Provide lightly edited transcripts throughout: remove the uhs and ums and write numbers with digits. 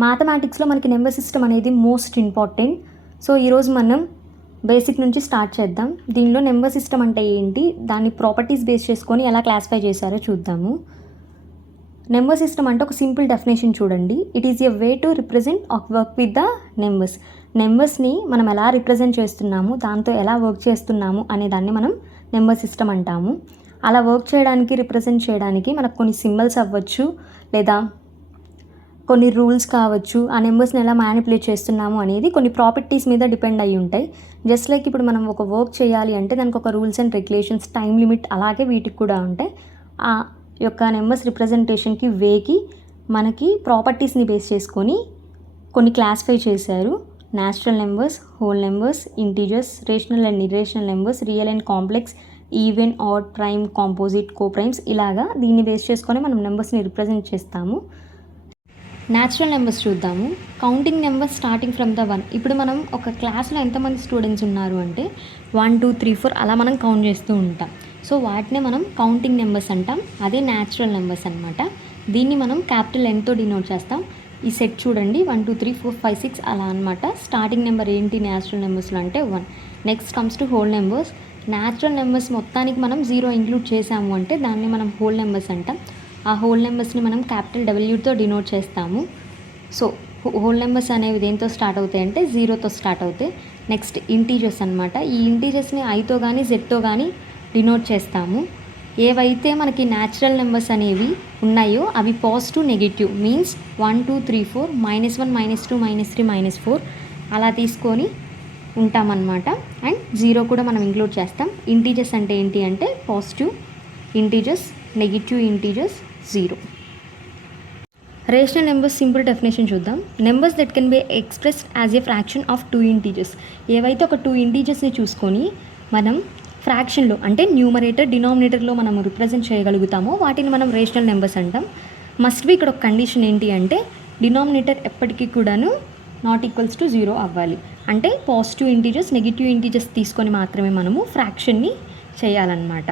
మ్యాథమెటిక్స్లో మనకి number system అనేది most important. So ఈరోజు మనం బేసిక్ నుంచి స్టార్ట్ చేద్దాం. దీనిలో నెంబర్ సిస్టమ్ అంటే ఏంటి, దాన్ని ప్రాపర్టీస్ బేస్ చేసుకొని ఎలా క్లాసిఫై చేశారో చూద్దాము. నెంబర్ సిస్టమ్ అంటే ఒక సింపుల్ డెఫినేషన్ చూడండి. It is a way to represent or work with the numbers. నెంబర్స్ని మనం ఎలా రిప్రజెంట్ చేస్తున్నాము, దాంతో ఎలా వర్క్ చేస్తున్నాము అనే దాన్ని మనం నెంబర్ సిస్టమ్ అంటాము. అలా వర్క్ చేయడానికి, రిప్రజెంట్ చేయడానికి మనకు కొన్ని సింబల్స్ అవ్వచ్చు, లేదా కొన్ని రూల్స్ కావచ్చు. ఆ నెంబర్స్ని ఎలా మ్యానిపులేట్ చేస్తున్నాము అనేది కొన్ని ప్రాపర్టీస్ మీద డిపెండ్ అయ్యి ఉంటాయి. జస్ట్ లైక్ ఇప్పుడు మనం ఒక వర్క్ చేయాలి అంటే దానికి ఒక rules and regulations, time limit, అలాగే వీటికి కూడా ఉంటాయి. ఆ యొక్క నెంబర్స్ రిప్రజెంటేషన్కి వేకి మనకి ప్రాపర్టీస్ని బేస్ చేసుకొని కొన్ని క్లాసిఫై చేశారు. Natural numbers, whole numbers, integers, rational and irrational numbers, real and complex, even, odd, prime, composite, coprimes, ఇలాగా దీన్ని బేస్ చేసుకొని మనం నెంబర్స్ని రిప్రజెంట్ చేస్తాము. న్యాచురల్ నెంబర్స్ చూద్దాము. Counting numbers starting from the 1. ఇప్పుడు మనం ఒక క్లాస్లో ఎంతమంది స్టూడెంట్స్ ఉన్నారు అంటే 1 2 3 4 అలా మనం కౌంట్ చేస్తూ ఉంటాం. సో వాటినే మనం కౌంటింగ్ నెంబర్స్ అంటాం. అదే న్యాచురల్ నెంబర్స్ అనమాట. దీన్ని మనం క్యాపిటల్ Nతో డినోట్ చేస్తాం. ఈ సెట్ చూడండి, 1 2 3 4 5 6 అలా అనమాట. స్టార్టింగ్ నెంబర్ ఏంటి న్యాచురల్ నెంబర్స్లో అంటే 1. Next comes to whole numbers. Natural numbers మొత్తానికి మనం 0 ఇంక్లూడ్ చేసాము అంటే దాన్ని మనం హోల్ నెంబర్స్ అంటాం. ఆ హోల్ నెంబర్స్ని మనం క్యాపిటల్ Wతో డినోట్ చేస్తాము. సో హోల్ నెంబర్స్ అనేవి దేంతో స్టార్ట్ అవుతాయి అంటే 0తో స్టార్ట్ అవుతాయి. నెక్స్ట్ ఇంటీజర్స్ అనమాట. ఈ ఇంటీజర్స్ని ఐతో కానీ జెడ్తో కానీ డినోట్ చేస్తాము. ఏవైతే మనకి న్యాచురల్ నెంబర్స్ అనేవి ఉన్నాయో అవి పాజిటివ్, నెగిటివ్, మీన్స్ 1 2 3 4 -1 -2 -3 -4 అలా తీసుకొని ఉంటామన్నమాట. అండ్ 0 కూడా మనం ఇంక్లూడ్ చేస్తాం. ఇంటీజర్స్ అంటే ఏంటి అంటే positive integers, negative integers, 0. Rational numbers simple definition చూద్దాం. Numbers that can be expressed as a fraction of 2 integers. ఏవైతే ఒక 2 ఇంటీజర్స్ని చూసుకొని మనం ఫ్రాక్షన్లో అంటే న్యూమరేటర్, డినామినేటర్లో మనం రిప్రజెంట్ చేయగలుగుతామో వాటిని మనం రేషనల్ నెంబర్స్ అంటాం. మస్ట్ బి ఇక్కడ ఒక కండిషన్ ఏంటి అంటే డినామినేటర్ ఎప్పటికీ కూడాను నాట్ ఈక్వల్స్ టు 0 అవ్వాలి. అంటే పాజిటివ్ ఇంటీజర్స్, నెగిటివ్ ఇంటీజర్స్ తీసుకొని మాత్రమే మనము ఫ్రాక్షన్ని చేయాలన్నమాట.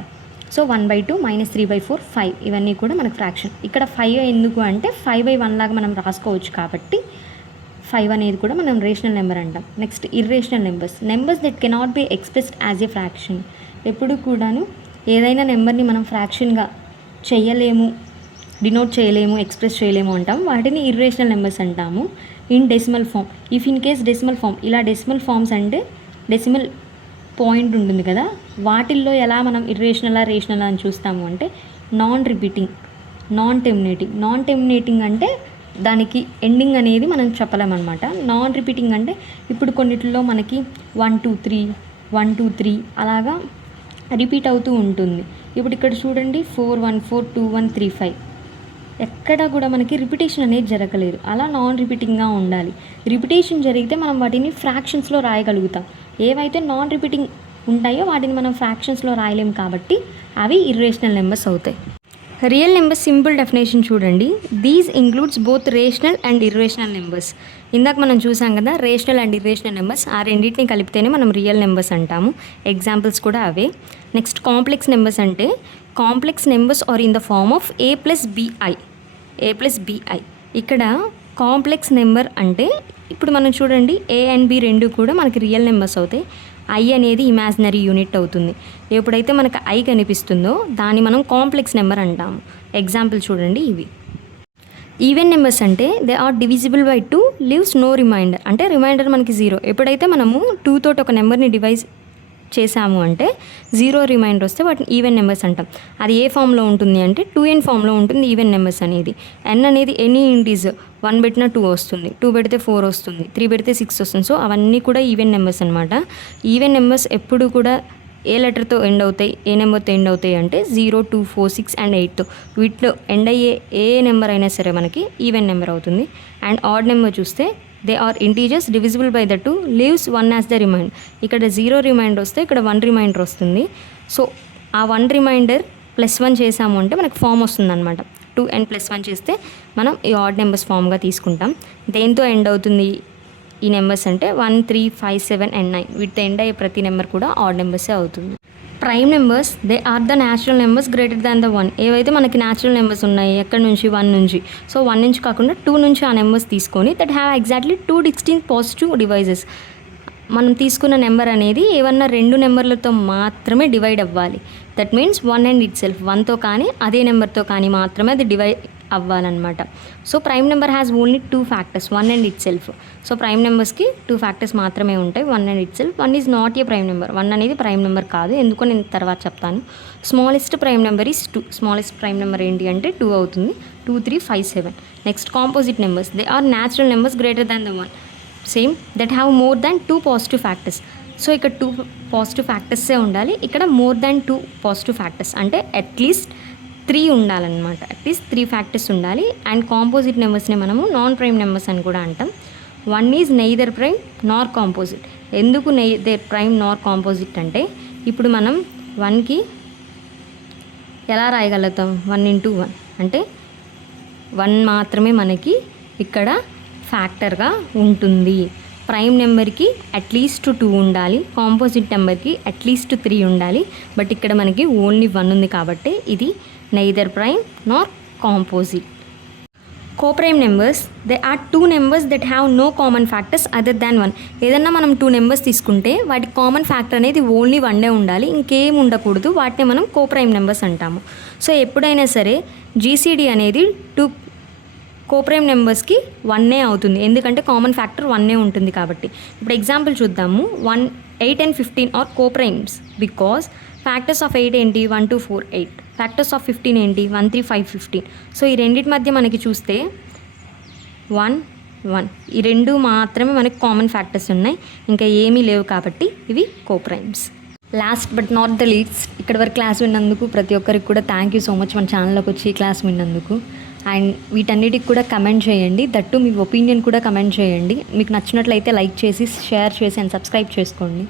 సో 1/2 -3/4 5 ఇవన్నీ కూడా మనకు ఫ్రాక్షన్. ఇక్కడ 5 ఎందుకు అంటే 5/1 లాగా మనం రాసుకోవచ్చు కాబట్టి 5 అనేది కూడా మనం రేషనల్ నెంబర్ అంటాం. Next irrational numbers. Numbers that cannot be expressed as a fraction. ఎప్పుడు కూడాను ఏదైనా నెంబర్ని మనం ఫ్రాక్షన్గా చేయలేము, డినోట్ చేయలేము, ఎక్స్ప్రెస్ చేయలేము అంటాం. వాటిని ఇర్రేషనల్ నెంబర్స్ అంటాము. In decimal form, if in case decimal form, ఇలా డెసిమల్ ఫామ్స్ అంటే డెసిమల్ పాయింట్ ఉంటుంది కదా, వాటిల్లో ఎలా మనం ఇర్రేషనలా రేషనలా అని చూస్తాము అంటే నాన్ రిపీటింగ్, నాన్ టెర్మినేటింగ్ అంటే దానికి ఎండింగ్ అనేది మనం చెప్పలేమన్నమాట. నాన్ రిపీటింగ్ అంటే ఇప్పుడు కొన్నిటిలో మనకి 1 2 3 1 2 3 అలాగా రిపీట్ అవుతూ ఉంటుంది. ఇప్పుడు ఇక్కడ చూడండి 4 1 4 2 1 3 5 ఎక్కడ కూడా మనకి రిపిటేషన్ అనేది జరగలేదు. అలా నాన్ రిపీటింగ్గా ఉండాలి. రిపిటేషన్ జరిగితే మనం వాటిని ఫ్రాక్షన్స్లో రాయగలుగుతాం. ఏవైతే నాన్ రిపీటింగ్ ఉంటాయో వాటిని మనం ఫ్రాక్షన్స్లో రాయలేము కాబట్టి అవి ఇర్రేషనల్ నెంబర్స్ అవుతాయి. రియల్ నెంబర్స్ సింపుల్ డెఫినేషన్ చూడండి. These includes both rational and irrational numbers. ఇందాక మనం చూసాం కదా, రేషనల్ అండ్ ఇర్రేషనల్ నెంబర్స్, ఆ రెండింటిని కలిపితేనే మనం రియల్ నెంబర్స్ అంటాము. ఎగ్జాంపుల్స్ కూడా అవే. నెక్స్ట్ కాంప్లెక్స్ నెంబర్స్ అంటే complex numbers are in the form of a + bi. ఇక్కడ కాంప్లెక్స్ నెంబర్ అంటే ఇప్పుడు మనం చూడండి a అండ్ b రెండు కూడా మనకి రియల్ నెంబర్స్ అవుతాయి. i అనేది ఇమాజినరీ యూనిట్ అవుతుంది. ఎప్పుడైతే మనకు i కనిపిస్తుందో దాన్ని మనం కాంప్లెక్స్ నెంబర్ అంటాము. ఎగ్జాంపుల్ చూడండి ఇవి. ఈవెన్ నెంబర్స్ అంటే they are divisible by 2, leaves no remainder. అంటే రిమైండర్ మనకి 0. ఎప్పుడైతే మనము 2 తోటి ఒక నెంబర్ని డివైజ్ చేసాము అంటే 0 రిమైండర్ వస్తే వాటిని ఈవెన్ నెంబర్స్ అంటాం. అది ఏ ఫామ్లో ఉంటుంది అంటే 2n ఫామ్లో ఉంటుంది ఈవెన్ నెంబర్స్ అనేది. n అనేది ఎనీ ఇంటీజర్, 1 పెట్టినా 2 వస్తుంది, 2 పెడితే 4 వస్తుంది, 3 పెడితే 6 వస్తుంది. సో అవన్నీ కూడా ఈవెన్ నెంబర్స్ అనమాట. ఈవెన్ నెంబర్స్ ఎప్పుడు కూడా ఏ లెటర్తో ఎండ్ అవుతాయి, ఏ నెంబర్తో ఎండ్ అవుతాయి అంటే 0 2 4 6 అండ్ 8తో. వీటిలో ఎండ్ అయ్యే ఏ నెంబర్ అయినా సరే మనకి ఈవెన్ నెంబర్ అవుతుంది. అండ్ ఆడ్ నెంబర్ చూస్తే they are integers divisible by the 2, leaves 1 as the remainder. ఇక్కడ 0 రిమైండర్ వస్తే ఇక్కడ 1 రిమైండర్ వస్తుంది. సో ఆ 1 రిమైండర్ +1 చేసాము అంటే మనకు ఫామ్ వస్తుందన్నమాట. 2n + 1 చేస్తే మనం ఈ ఆడ్ నెంబర్స్ ఫామ్గా తీసుకుంటాం. దేంతో ఎండ్ అవుతుంది ఈ నెంబర్స్ అంటే 1 3 5 7 and 9. వీటితో ఎండ్ అయ్యే ప్రతి నెంబర్ కూడా ఆడ్ నెంబర్సే అవుతుంది. Prime numbers they are the natural numbers greater than the 1. ఏవైతే మనకి న్యాచురల్ నెంబర్స్ ఉన్నాయి ఎక్కడి నుంచి 1 నుంచి, సో 1 నుంచి కాకుండా 2 నుంచి ఆ నెంబర్స్ తీసుకొని that have exactly 2 distinct positive devices. మనం తీసుకున్న నెంబర్ అనేది ఏమన్నా 2 నెంబర్లతో మాత్రమే డివైడ్ అవ్వాలి. That means 1 and itself, 1తో కానీ అదే నెంబర్తో కానీ మాత్రమే అది డివైడ్ అవ్వాలన్నమాట. So prime number has only 2 factors, 1 and itself. So prime నెంబర్స్కి 2 ఫ్యాక్టర్స్ మాత్రమే ఉంటాయి, 1 and itself. 1 is not a prime number. 1 అనేది ప్రైమ్ నెంబర్ కాదు, ఎందుకో నేను తర్వాత చెప్తాను. Smallest prime number is 2. Smallest prime number ఏంటి అంటే 2 అవుతుంది. 2, 3, 5, 7. Next composite numbers they are natural numbers greater than the 1. Same that have more than 2 positive factors. So ఇక్కడ 2 పాజిటివ్ ఫ్యాక్టర్సే ఉండాలి, ఇక్కడ మోర్ దాన్ 2 పాజిటివ్ ఫ్యాక్టర్స్ అంటే అట్లీస్ట్ 3 ఉండాలన్నమాట. At least 3 factors ఉండాలి. అండ్ కాంపోజిట్ నెంబర్స్ని మనము నాన్ ప్రైమ్ నెంబర్స్ అని కూడా అంటాం. 1 is neither prime nor composite. ఎందుకు నెయిదర్ ప్రైమ్ నార్ కాంపోజిట్ అంటే ఇప్పుడు మనం 1కి ఎలా రాయగలుగుతాం, 1 into 1 అంటే 1 మాత్రమే మనకి ఇక్కడ ఫ్యాక్టర్గా ఉంటుంది. ప్రైమ్ నెంబర్కి అట్లీస్ట్ 2 ఉండాలి, కాంపోజిట్ నెంబర్కి అట్లీస్ట్ 3 ఉండాలి. బట్ ఇక్కడ మనకి ఓన్లీ 1 ఉంది కాబట్టి ఇది neither prime nor composite. Coprime numbers they are 2 numbers that have no common factors other than 1. ఏదన్నా మనం 2 నెంబర్స్ తీసుకుంటే వాటి కామన్ ఫ్యాక్టర్ అనేది ఓన్లీ 1 ఉండాలి, ఇంకేం ఉండకూడదు. వాటిని మనం కోప్రైమ్ నెంబర్స్ అంటాము. సో ఎప్పుడైనా సరే జీసీడీ అనేది 2 కోప్రైమ్ నెంబర్స్కి 1 అవుతుంది, ఎందుకంటే కామన్ ఫ్యాక్టర్ 1 ఉంటుంది కాబట్టి. ఇప్పుడు ఎగ్జాంపుల్ చూద్దాము. 8 and 15 are coprimes because factors of 8 ఏంటి, 1, 2, 4, 8. ఫ్యాక్టర్స్ ఆఫ్ 15 ఏంటి, 1, 3, 5, 15. సో ఈ రెండింటి మధ్య మనకి చూస్తే 1, 1 ఈ 2 మాత్రమే మనకి కామన్ ఫ్యాక్టర్స్ ఉన్నాయి, ఇంకా ఏమీ లేవు కాబట్టి ఇవి coprimes. Last but not the least, ఇక్కడ వరకు క్లాస్ విన్నందుకు ప్రతి ఒక్కరికి కూడా థ్యాంక్ యూ సో మచ్. మన ఛానల్లోకి వచ్చి ఈ క్లాస్ విన్నందుకు. అండ్ వీటన్నిటికి కూడా కమెంట్ చేయండి, దట్టు మీ ఒపీనియన్ కూడా కమెంట్ చేయండి. మీకు నచ్చినట్లయితే లైక్ చేసి షేర్ చేసి అండ్ సబ్స్క్రైబ్ చేసుకోండి.